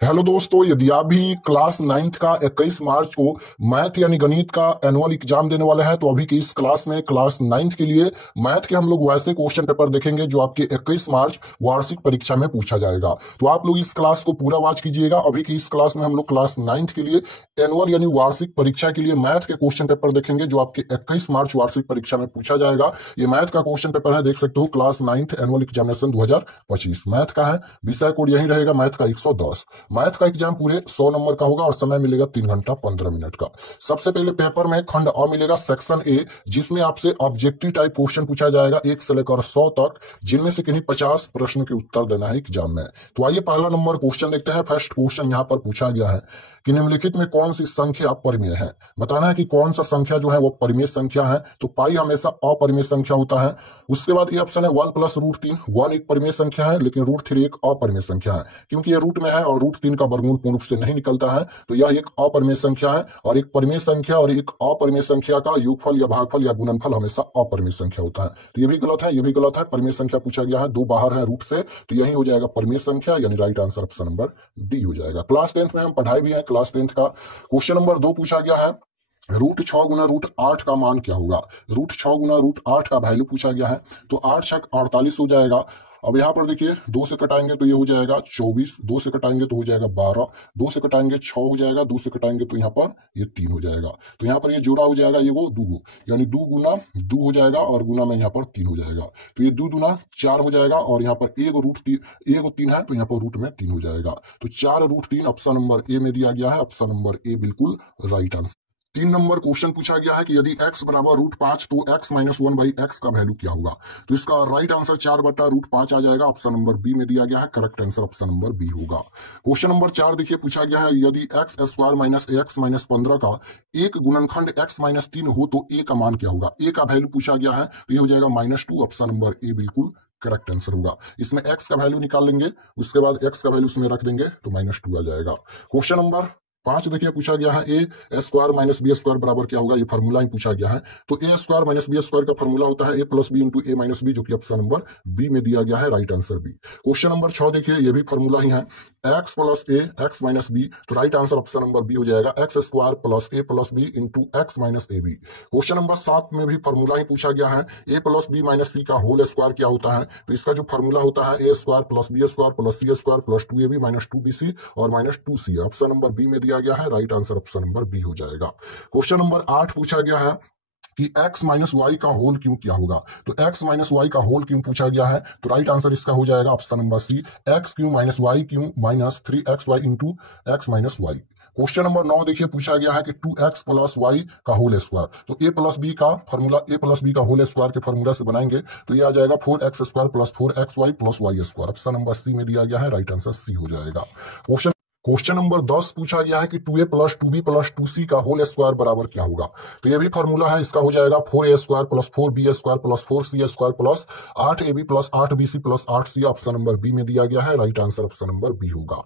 Hello दोस्तों, यदि आप भी क्लास 9th का 21 मार्च को मैथ यानी गणित का एनुअल एग्जाम देने वाले हैं, तो अभी की इस क्लास में क्लास 9th के लिए मैथ के हम लोग वैसे क्वेश्चन पेपर देखेंगे जो आपके 21 मार्च वार्षिक परीक्षा में पूछा जाएगा। तो आप लोग इस क्लास को पूरा वॉच कीजिएगा। अभी की इस क्लास में हम लोग क्लास 9th के लिए एनुअल यानी वार्षिक परीक्षा के लिए मैथ के क्वेश्चन पेपर देखेंगे जो आपके 21 मार्च वार्षिक परीक्षा में पूछा जाएगा। ये मैथ का क्वेश्चन पेपर है, देख सकते हो, class 9th annual examination 2025 math का है। विषय कोड यही रहेगा, मैथ का 110। मैथ का एग्जाम पूरे 100 नंबर का होगा और समय मिलेगा 3 घंटा 15 मिनट का। सबसे पहले पेपर में खंड अ मिलेगा, सेक्शन ए, जिसमें आपसे ऑब्जेक्टिव टाइप क्वेश्चन पूछा जाएगा 1 से लेकर 100 तक, जिनमें से किन्हीं 50 प्रश्नों के उत्तर देना है एग्जाम में। तो आइए पहला नंबर क्वेश्चन देखते हैं। फर्स्ट क्वेश्चन यहाँ पर पूछा गया है कि निम्नलिखित में कौन सी संख्या परिमेय है। बताना है कि कौन सा संख्या जो है वो परिमेय संख्या है। तो पाई हमेशा अपरिमेय संख्या होता है। उसके बाद ये ऑप्शन है 1 + √3। 1 एक परिमेय संख्या है, लेकिन √3 एक अपरिमेय संख्या है। क्योंकि ये रूट में है और √3 का वर्गमूल पूर्ण रूप से नहीं निकलता है, तो यह एक अपरिमेय संख्या है। और एक परिमेय संख्या और एक अपरिमेय संख्या का योगफल या भागफल या गुणनफल हमेशा अपरिमेय संख्या होता है। तो ये भी गलत है, ये भी गलत है। परिमेय संख्या पूछा गया है, 2 बाहर है रूट से, तो यही हो जाएगा परिमेय संख्या, यानी right answer option number D हो जाएगा। क्लास 10th में हम पढ़ाई भी है। क्लास 10th का क्वेश्चन नंबर 2 पूछा गया है, √6 गुना √8 का मान क्या होगा। √6 गुना √8 का वैल्यू पूछा गया है। तो 8 छक 48 हो जाएगा। अब यहाँ पर देखिए, 2 से कटाएंगे तो ये हो जाएगा 24, 2 से कटाएंगे तो हो जाएगा 12, 2 से कटाएंगे 6 हो जाएगा, 2 से कटाएंगे तो यहाँ पर ये 3 हो जाएगा। तो यहाँ पर ये जोड़ा हो जाएगा, ये वो 2, यानी 2 गुना 2 हो जाएगा और गुना में यहाँ पर 3 हो जाएगा। तो ये 2 दूना 4 हो जाएगा और यहाँ पर एक √3 है, तो यहाँ पर रूट में 3 हो जाएगा। तो 4 √3 ऑप्शन नंबर ए में दिया गया है। ऑप्शन नंबर ए बिल्कुल राइट आंसर। 3 नंबर क्वेश्चन पूछा गया है कि यदि x बराबर √5 तो x - 1/x का वैल्यू क्या होगा। तो इसका राइट आंसर 4/√5 आ जाएगा। ऑप्शन नंबर बी में दिया गया है। Correct answer option number B होगा। क्वेश्चन नंबर 4 देखिए, पूछा गया है यदि x² - ax - 15 का एक गुणनखंड x - 3 हो तो a का मान क्या होगा। a का वैल्यू पूछा गया है, तो ये हो जाएगा -2। ऑप्शन नंबर ए बिल्कुल करेक्ट आंसर होगा। इसमें x का वैल्यू निकाल लेंगे, उसके बाद x का वैल्यू उसमें रख देंगे तो -2 आ जाएगा। क्वेश्चन नंबर 5 देखिए, पूछा गया है a² - b² बराबर क्या होगा। ये फॉर्मूला ही पूछा गया है। तो a² - b² का फॉर्मूला होता है a + b × a - b, जो कि ऑप्शन नंबर बी में दिया गया है। Right answer B. Question number 6 देखिए, ये भी फॉर्मूला ही है, x + a x - b, तो right answer option number B हो जाएगा, x² + a + b × x - ab। Question number 7 में भी फॉर्मूला ही पूछा गया है, a + b - c का होल स्क्वायर क्या होता है। तो इसका जो फॉर्मूला होता है a² + b² + c² + 2ab - 2bc और -2c। ऑप्शन नंबर बी में दिया गया है। Right answer option number B हो जाएगा। क्वेश्चन नंबर 8 पूछा गया है कि x - y का होल क्यों क्या होगा। तो x - y का होल क्यों पूछा गया है, तो राइट आंसर इसका हो जाएगा option number C, x cube - y cube -3xy × x - y। Question number 9 देखिए, पूछा गया है कि 2x + y का होल स्क्वायर। तो a + b का फॉर्मूला, a + b का होल स्क्वायर के फॉर्मूला से बनाएंगे तो ये आ जाएगा 4x² + 4xy + y²। Option number C में दिया गया है। राइट आंसर सी हो जाएगा। क्वेश्चन नंबर 10 पूछा गया है कि 2a + 2b + 2c का होल स्क्वायर बराबर क्या होगा। तो ये भी फॉर्मूला है, इसका हो जाएगा 4a² + 4b² + 4c² + 8ab + 8bc + 8c। Option number B में दिया गया है। Right answer option number B होगा।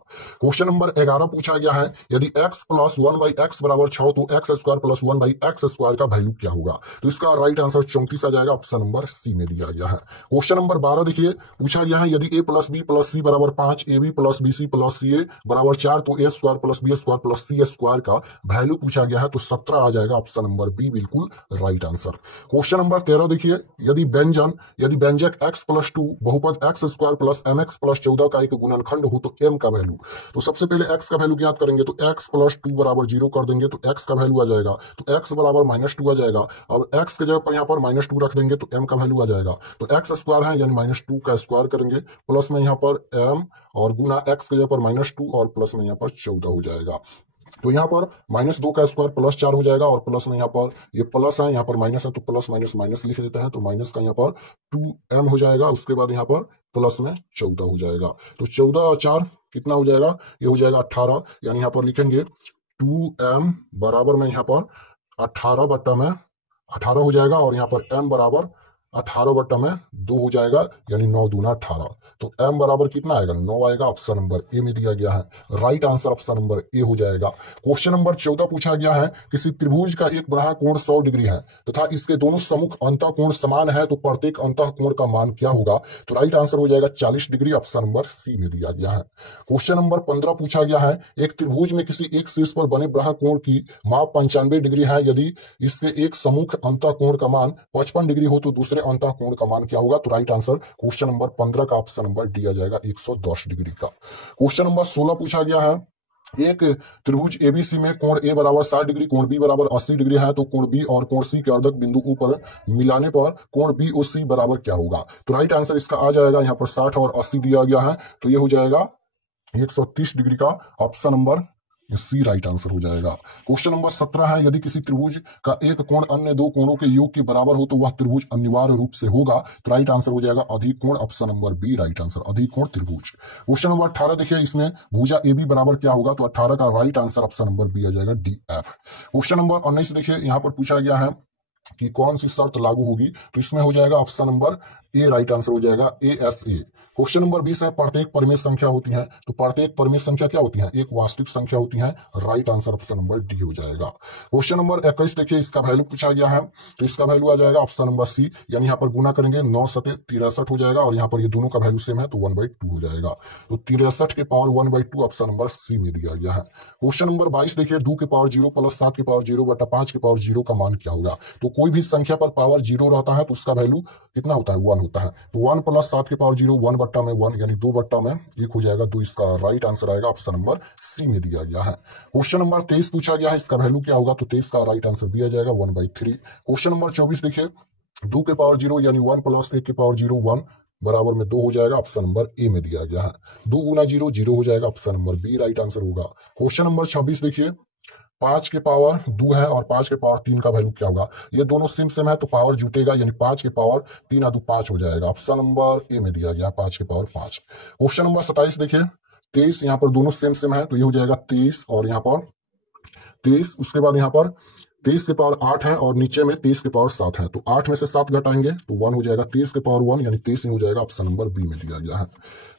क्वेश्चन नंबर 11 पूछा गया है, यदि x + 1/x = 6 तो x² + 1/x² का वैल्यू क्या होगा। तो इसका राइट आंसर 34 आ जाएगा। ऑप्शन नंबर सी में दिया गया है। क्वेश्चन नंबर 12 देखिए, पूछा गया है यदि a + b + c = 5, ab + bc + ca = 4 तो a² + b² + c² का वैल्यू पूछा गया है, तो 17 आ जाएगा। ऑप्शन नंबर बी बिल्कुल राइट आंसर। क्वेश्चन नंबर 13 देखिए, यदि व्यंजक x + 2 बहुपद x² + mx + 14 का एक गुणनखंड हो तो m का वैल्यू। तो सबसे पहले x का वैल्यू ज्ञात करेंगे, तो x + 2 = 0 कर देंगे तो x का वैल्यू आ जाएगा, तो x = -2 आ जाएगा। अब x के जगह पर यहाँ पर -2 रख देंगे तो m का वैल्यू आ जाएगा। तो x² है, यानी -2 का स्क्वायर करेंगे, प्लस में यहाँ पर m और गुना x के जगह पर -2 और प्लस में यहाँ पर 14 हो जाएगा। तो यहाँ पर -2 का स्क्वायर + 4 हो जाएगा और प्लस में यहाँ पर ये प्लस है, यहाँ पर माइनस है तो प्लस माइनस माइनस लिख देता है, तो माइनस का यहाँ पर 2m हो जाएगा। उसके बाद यहाँ पर प्लस में 14 हो जाएगा। तो 14 और 4 कितना हो जाएगा, ये हो जाएगा 18, यानी यहाँ पर लिखेंगे 2m बराबर में यहाँ पर 18 बट्टा में 18 हो जाएगा और यहाँ पर m बराबर 18 बट्टा में 2 हो जाएगा, यानी 9 दूना 18। तो m बराबर कितना आएगा, 9 आएगा। ऑप्शन नंबर ए में दिया गया है। Right answer option number A हो जाएगा। क्वेश्चन नंबर 14 पूछा गया है, किसी त्रिभुज का एक बाह्य कोण 100 डिग्री है तथा इसके दोनों सम्मुख अंतःकोण समान है तो प्रत्येक अंतःकोण का मान क्या होगा। तो राइट आंसर हो जाएगा 40 डिग्री। ऑप्शन नंबर सी में दिया गया है। क्वेश्चन नंबर 15 पूछा गया है, एक त्रिभुज में किसी एक शीर्ष पर बने बाह्य कोण की माप 95 डिग्री है, यदि इसके एक सम्मुख अंतःकोण का मान 55 डिग्री हो तो दूसरे अंतःकोण का मान क्या होगा। तो राइट आंसर क्वेश्चन नंबर 15 का ऑप्शन नंबर डी आ जाएगा, 110 डिग्री का। क्वेश्चन नंबर 16 पूछा गया है, एक त्रिभुज एबीसी में कोण ए बराबर 60 डिग्री, कोण बी बराबर 80 डिग्री है, तो कोण बी और कोण सी के अर्धक बिंदुओं पर मिलाने पर कोण बी और सी बराबर क्या होगा। तो राइट आंसर इसका आ जाएगा, यहाँ पर 60 और 80 दिया गया है, तो ये हो जाएगा 130 डिग्री का। Option number C right answer हो जाएगा। क्वेश्चन नंबर 17 है, यदि किसी त्रिभुज का एक कोण अन्य दो कोणों के योग के बराबर हो तो वह त्रिभुज अनिवार्य रूप से होगा। तो राइट आंसर हो जाएगा अधिक कोण। Option number B right answer, अधिक कोण त्रिभुज। क्वेश्चन नंबर 18 देखिए, इसमें भुजा ए बी बराबर क्या होगा। तो 18 का right answer option number B आ जाएगा, डी एफ। क्वेश्चन नंबर 19 देखिए, यहाँ पर पूछा गया है कि कौन सी शर्त लागू होगी। तो इसमें हो जाएगा option number A right answer हो जाएगा, A S A. Question number 20 है, प्रत्येक परिमेय संख्या होती है। तो प्रत्येक परिमेय संख्या क्या होती है, एक वास्तविक संख्या होती है। Right answer option number D हो जाएगा। क्वेश्चन नंबर 21 देखिए, इसका वैल्यू पूछा गया है। तो इसका वैल्यू आ जाएगा ऑप्शन नंबर सी, यानी यहाँ पर गुना करेंगे 9 सते 63 हो जाएगा, और यहाँ पर ये दोनों का वैल्यू सेम है तो 1/2 हो जाएगा। तो 63 के पावर 1/2 ऑप्शन नंबर सी में दिया गया है। क्वेश्चन नंबर 22 देखिए, 2 के पावर 0 प्लस 7 के पावर 0 बटा 5 के पावर 0 का मान क्या होगा। तो कोई भी संख्या पर पावर 0 रहता है तो उसका वैल्यू कितना होता है, 1 होता है। तो 1 प्लस 7 के पावर 0 1 बट्टा में 1, यानी 2 बट्टा में 1 हो जाएगा। तो इसका राइट आंसर आएगा, ऑप्शन नंबर सी में दिया गया है। क्वेश्चन नंबर 23 पूछा गया है, इसका वैल्यू क्या होगा। तो 23 का राइट आंसर भी आ जाएगा 1/3। क्वेश्चन नंबर 24 देखिए, 2 के पावर 0 यानी 1 प्लस 1 के पावर 0 1 बराबर में 2 हो जाएगा। ऑप्शन नंबर ए में दिया गया है। 2 गुना 0 0 हो जाएगा। Option number B right answer होगा। क्वेश्चन नंबर 26 देखिए, 5 के पावर 2 है और 5 के पावर 3 का वैल्यू क्या होगा। ये दोनों सेम सेम है तो पावर जुटेगा, यानी 5 के पावर 3 2 5 हो जाएगा। ऑप्शन नंबर ए में दिया गया 5 के पावर 5। क्वेश्चन नंबर 27 देखिए, 23 यहाँ पर दोनों सेम सेम है तो ये हो जाएगा 23, और यहाँ पर 23, उसके बाद यहाँ पर 23 के पावर 8 है और नीचे में 23 के पावर 7 है, तो 8 में से 7 घटाएंगे तो 1 हो जाएगा। 23 के पावर 1 यानी 23 ही हो जाएगा। ऑप्शन नंबर बी में दिया गया है।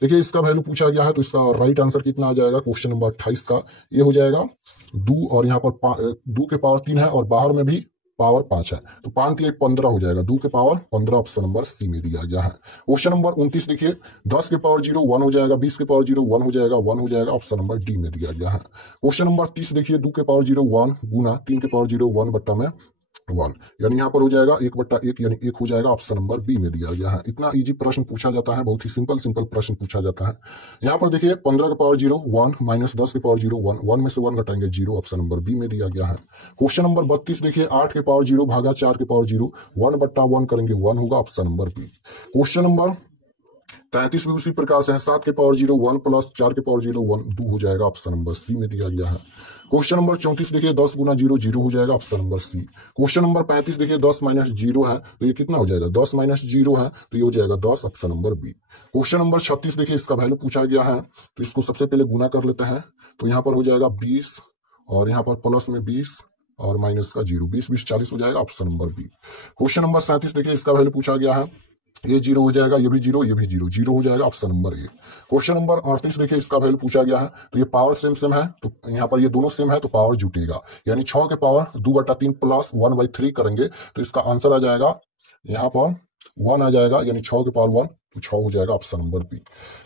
देखिए, इसका वैल्यू पूछा गया है तो इसका राइट आंसर कितना आ जाएगा। क्वेश्चन नंबर 28 का ये हो जाएगा 2, और यहाँ पर 2 के पावर 3 है और बाहर में भी पावर 5 है, तो 5 3 15 हो जाएगा। 2 के पावर 15 ऑप्शन नंबर सी में दिया गया है। क्वेश्चन नंबर 29 देखिए, 10 के पावर 0 1 हो जाएगा, 20 के पावर 0 1 हो जाएगा, 1 हो जाएगा। ऑप्शन नंबर डी में दिया गया है। क्वेश्चन नंबर 30 देखिए, 2 के पावर 0 1 गुना 3 के पावर 0 1 बट्टा में 1, यानी यहाँ पर हो जाएगा 1/1 यानी 1 हो जाएगा। ऑप्शन नंबर बी में दिया गया है। इतना इजी प्रश्न पूछा जाता है, बहुत ही सिंपल प्रश्न पूछा जाता है। यहाँ पर देखिए, 15 के पावर 0 1 माइनस 10 के पावर 0 1, 1 में से 1 घटाएंगे 0। ऑप्शन नंबर बी में दिया गया है। क्वेश्चन नंबर 32 देखिए, 8 के पावर 0 भागा 4 के पावर 0 1/1 करेंगे 1 होगा। Option number B. Question number 33 भी उसी प्रकार से है, 7 के पावर 0 1 प्लस 4 के पावर 0 1 2 हो जाएगा। ऑप्शन नंबर सी में दिया गया है। क्वेश्चन नंबर 34 देखिए, 10 गुना 0 0 हो जाएगा। Option number C. Question number 35 देखिए, 10 माइनस 0 है तो ये कितना हो जाएगा, 10 माइनस 0 है तो ये हो जाएगा 10। Option number B. Question number 36 देखिए, इसका वैल्यू पूछा गया है तो इसको सबसे पहले गुना कर लेते हैं, तो यहाँ पर हो जाएगा 20, और यहाँ पर प्लस में 20 और माइनस का 0, 20 20 40 हो जाएगा। Option number B. Question number 37 देखिए, इसका वैल्यू पूछा गया है, ये 0 हो जाएगा, ये भी 0 ये भी 0 0 हो जाएगा। Option number A. Question number 38 देखिए, इसका वैल्यू पूछा गया है तो ये पावर सेम सेम है तो यहाँ पर ये दोनों सेम है तो पावर जुटेगा, यानी 6 के पावर 2/3 प्लस 1/3 करेंगे तो इसका आंसर आ जाएगा यहाँ पर 1 आ जाएगा, यानी 6 के पावर 1 तो 6 हो जाएगा। Option number B.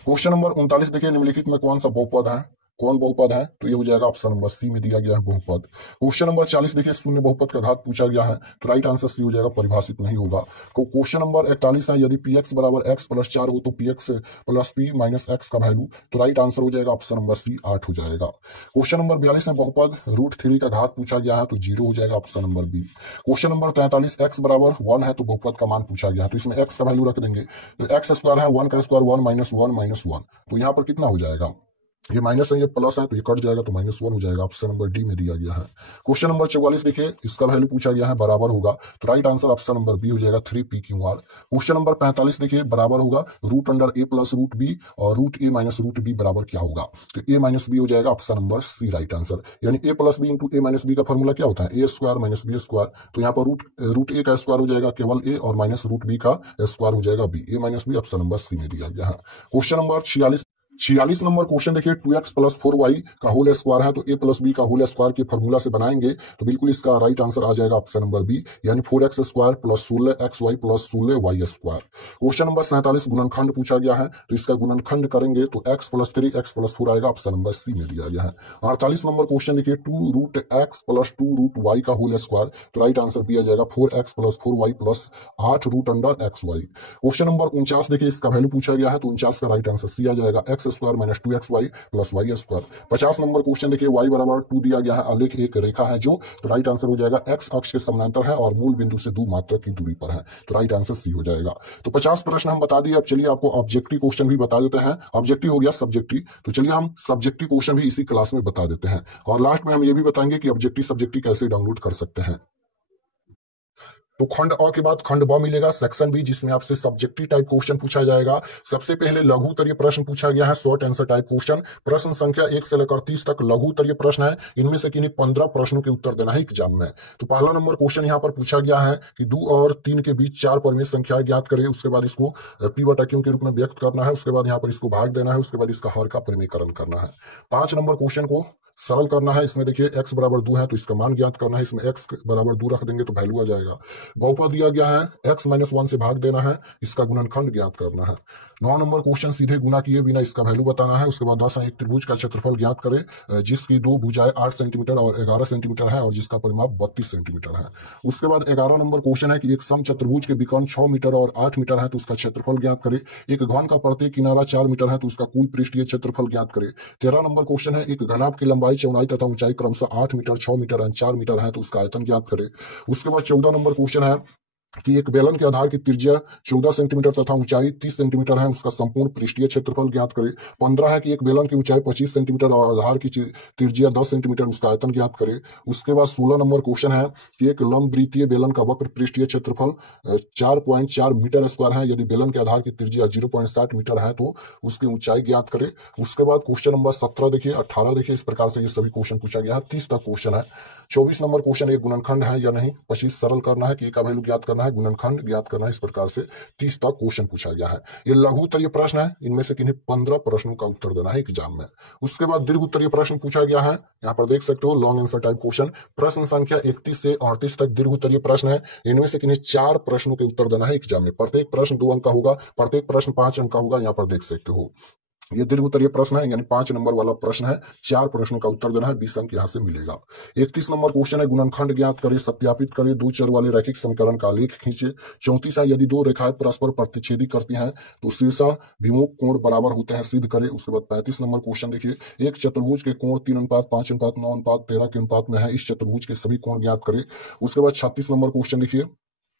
Question number 39 देखिए, निम्नलिखित में कौन सा बहुपद है, कौन बहुपद है, तो ये हो जाएगा ऑप्शन नंबर सी में दिया गया है बहुपद। क्वेश्चन नंबर 40 देखिए, शून्य बहुपद का घात पूछा गया है तो राइट आंसर सी हो जाएगा, परिभाषित नहीं होगा। क्वेश्चन नंबर 41 है, यदि पी एक्स बराबर एक्स प्लस 4 हो तो P x plus P minus x का वैल्यू, तो राइट आंसर हो जाएगा ऑप्शन नंबर सी 8 हो जाएगा। क्वेश्चन नंबर 42 है, बहुपद √3 का घात पूछा गया है तो 0 हो जाएगा। Option number B. Question number 43, x बराबर 1 है तो बहुपद का मान पूछा गया है तो इसमें एक्स का वैल्यू रख देंगे, तो एक्स स्क्वायर है 1 का स्क्वायर 1 माइनस 1 माइनस 1, तो यहाँ पर कितना हो जाएगा, ये माइनस है ये प्लस है तो ये कट जाएगा तो -1 हो जाएगा। ऑप्शन नंबर डी में दिया गया है। क्वेश्चन नंबर 44 देखिए, इसका वैल्यू पूछा गया है बराबर होगा, तो right answer option number B हो जाएगा 3p/r। क्वेश्चन नंबर 45 देखिए, बराबर होगा √अंडर a प्लस √b और √a माइनस √b बराबर क्या होगा, तो a माइनस बी हो जाएगा option number C right answer. यानी a plus b into a minus b का फॉर्मूला क्या होता है, a² माइनस b स्क्वायर। तो यहाँ पर रूट a का स्क्वायर हो जाएगा केवल a और माइनस √b का स्क्वायर हो जाएगा b। a minus b option number C में दिया गया है। क्वेश्चन नंबर 46 नंबर क्वेश्चन देखिए, 2x प्लस 4y का होल स्क्वायर है तो a प्लस बी का होल स्क्वायर के फॉर्मूला से बनाएंगे तो बिल्कुल इसका राइट आंसर आ जाएगा ऑप्शन नंबर बी, यानी 4x square plus 16xy plus 16y square. Question number 47 गुणनखंड पूछा गया है तो इसका गुणनखंड करेंगे तो x प्लस 3 x प्लस 4 आएगा, ऑप्शन नंबर सी में दिया गया है। 48 नंबर क्वेश्चन देखिए, 2√x प्लस 2√y का होल स्क्वायर, तो राइट आंसर भी आ जाएगा 4x plus 4y plus 8√xy। Question number 49 देखिए, इसका वैल्यू पूछा गया है तो 49 का राइट आंसर सी आ जाएगा x² minus 2xy plus y square. 50 number question देखिए, y बराबर 2 दिया गया है, आलेख एक रेखा है जो, तो राइट आंसर हो जाएगा x अक्ष के समानांतर है और मूल बिंदु से 2 मात्रक की दूरी पर है, तो राइट आंसर सी हो जाएगा। तो 50 प्रश्न हम बता दिए। अब चलिए आपको ऑब्जेक्टिव क्वेश्चन भी बता देते हैं। ऑब्जेक्टिव हो गया सब्जेक्टिव, तो चलिए हम सब्जेक्टिव क्वेश्चन भी इसी क्लास में बता देते हैं और लास्ट में हम ये भी बताएंगे कि ऑब्जेक्टिव सब्जेक्टिव कैसे डाउनलोड कर सकते हैं। तो खंड अ के बाद खंड ब मिलेगा सेक्शन बी, जिसमें आपसे सब्जेक्टिव टाइप क्वेश्चन पूछा जाएगा। सबसे पहले लघु उत्तरीय प्रश्न पूछा गया है, शॉर्ट आंसर टाइप क्वेश्चन। प्रश्न संख्या 1 से लेकर 30 तक लघु उत्तरीय प्रश्न है। इनमें से किन्हीं 15 प्रश्नों के उत्तर देना है एग्जाम में। तो पहला नंबर क्वेश्चन यहाँ पर पूछा गया है कि 2 और 3 के बीच 4 परिमेय संख्याएं ज्ञात करें। उसके बाद इसको p बटा q के रूप में व्यक्त करना है। उसके बाद यहाँ पर इसको भाग देना है। उसके बाद इसका हर का परिमेयकरण करना है। 5 नंबर क्वेश्चन को सरल करना है। इसमें देखिए x बराबर 2 है तो इसका मान ज्ञात करना है। इसमें x बराबर 2 रख देंगे तो वैल्यू आ जाएगा। बहुपद दिया गया है, x-1 से भाग देना है, इसका गुणनखंड ज्ञात करना है। 9 नंबर क्वेश्चन सीधे गुना किए बिना इसका वैल्यू बताना है। उसके बाद 10 एक त्रिभुज का क्षेत्रफल ज्ञात करें जिसकी 2 भुजाएं 8 सेंटीमीटर और 11 सेंटीमीटर है और जिसका परिमाप 32 सेंटीमीटर है। उसके बाद 11 नंबर क्वेश्चन है कि एक सम चतुर्भुज के विकर्ण 6 मीटर और 8 मीटर है तो उसका क्षेत्रफल ज्ञात करें। एक घन का प्रत्येक किनारा 4 मीटर है तो उसका कुल पृष्ठीय क्षेत्रफल ज्ञात करें। 13 नंबर क्वेश्चन है, एक घनाभ की लंबाई चौड़ाई तथा ऊंचाई क्रमशः 8 मीटर 6 मीटर और 4 मीटर है तो उसका आयतन ज्ञात करें। उसके बाद 14 नंबर क्वेश्चन है कि एक बेलन के आधार की त्रिज्या 14 सेंटीमीटर तथा ऊंचाई 30 सेंटीमीटर है, उसका संपूर्ण पृष्ठीय क्षेत्रफल ज्ञात करें। 15 है कि एक बेलन की ऊंचाई 25 सेंटीमीटर और आधार की त्रिज्या 10 सेंटीमीटर, उसका आयतन ज्ञात करें। उसके बाद 16 नंबर क्वेश्चन है कि एक लंबवृत्तीय बेलन का वक्र पृष्ठीय क्षेत्रफल 4.4 मीटर स्क्वायर है। यदि बेलन के आधार की त्रिज्या 0.7 मीटर है तो उसकी ऊंचाई ज्ञात करें। उसके बाद क्वेश्चन नंबर 17 देखिए, 18 देखिए, इस प्रकार से ये सभी क्वेश्चन पूछा गया है। 30 तक क्वेश्चन है। 24 नंबर क्वेश्चन, एक गुणनखंड है या नहीं। 25 सरल करना है कि का वैल्यू ज्ञात करना है, गुणनखंड ज्ञात करना है। इस प्रकार से 30 तक क्वेश्चन पूछा गया है। ये लघु उत्तरीय प्रश्न है, इनमें से किन्हीं 15 प्रश्नों का उत्तर देना है एग्जाम में। उसके बाद दीर्घ उत्तरीय प्रश्न पूछा गया है। यहाँ पर देख सकते हो लॉन्ग आंसर टाइप क्वेश्चन। प्रश्न संख्या 31 से 38 तक दीर्घ उत्तरीय प्रश्न है। इनमें से किन्हीं 4 प्रश्नों के उत्तर देना है एग्जाम में। प्रत्येक प्रश्न 2 अंक का होगा, प्रत्येक प्रश्न 5 अंक का होगा। यहाँ पर देख सकते हो ये दीर्घ उत्तरीय प्रश्न है, यानी 5 नंबर वाला प्रश्न है। 4 प्रश्नों का उत्तर देना है, 20 अंक यहाँ से मिलेगा। 31 नंबर क्वेश्चन है, गुणनखंड ज्ञात करें, सत्यापित करें, 2 चर वाले रैखिक समीकरण का आलेख खींचे। 34 है, यदि 2 रेखाएं परस्पर प्रतिच्छेदी करती हैं तो शीर्षाभिमुख कोण बराबर होते हैं, सिद्ध करें। उसके बाद 35 नंबर क्वेश्चन देखिए, एक चतुर्भुज के कोण 3:5:9:13 के अनुपात में है, इस चतुर्भुज के सभी कोण ज्ञात करें। उसके बाद 36 नंबर क्वेश्चन देखिए,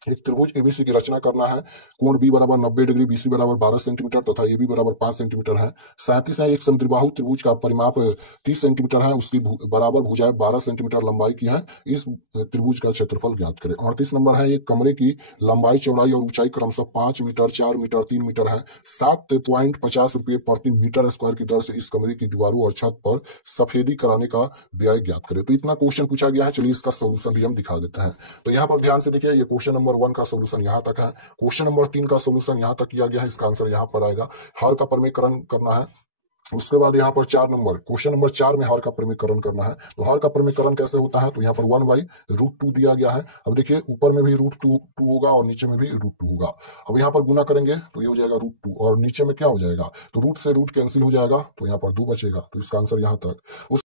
एक त्रिभुज एबीसी की रचना करना है। कोण बी बराबर 90 डिग्री, बीसी बराबर 12 सेंटीमीटर तथा ए बी बराबर 5 सेंटीमीटर है। 37 है, एक समद्विबाहु त्रिभुज का परिमाप 30 सेंटीमीटर है, उसकी बराबर भुजाएं 12 सेंटीमीटर लंबाई की है, इस त्रिभुज का क्षेत्रफल ज्ञात करें। 38 नंबर है, एक कमरे की लंबाई चौड़ाई और ऊंचाई क्रमशः 5 मीटर 4 मीटर 3 मीटर है। 7.50 रुपये प्रति मीटर स्क्वायर की दर से इस कमरे की दीवारों और छत पर सफेदी कराने का व्यय ज्ञात करें। तो इतना क्वेश्चन पूछा गया है। चलिए इसका सोल्यूशन भी हम दिखा देते हैं। तो यहाँ पर ध्यान से देखिए, ये क्वेश्चन नंबर 1 का सोल्यूशन यहाँ तक है। क्वेश्चन नंबर 3 का सोल्यूशन यहाँ तक किया गया है, इसका आंसर यहाँ पर आएगा। हर का परिमेयकरण करना है। उसके बाद यहाँ पर 4 नंबर क्वेश्चन नंबर 4 में हर का परिमेयकरण करना है। तो हर का परिमेयकरण कैसे होता है, तो यहाँ पर 1/√2 दिया गया है। अब देखिए ऊपर में भी √2 होगा और नीचे में भी √2 होगा। अब यहाँ पर गुना करेंगे तो ये हो जाएगा √2 और नीचे में क्या हो जाएगा, तो रूट से रूट कैंसिल हो जाएगा तो यहाँ पर 2 बचेगा। तो इसका आंसर यहाँ तक।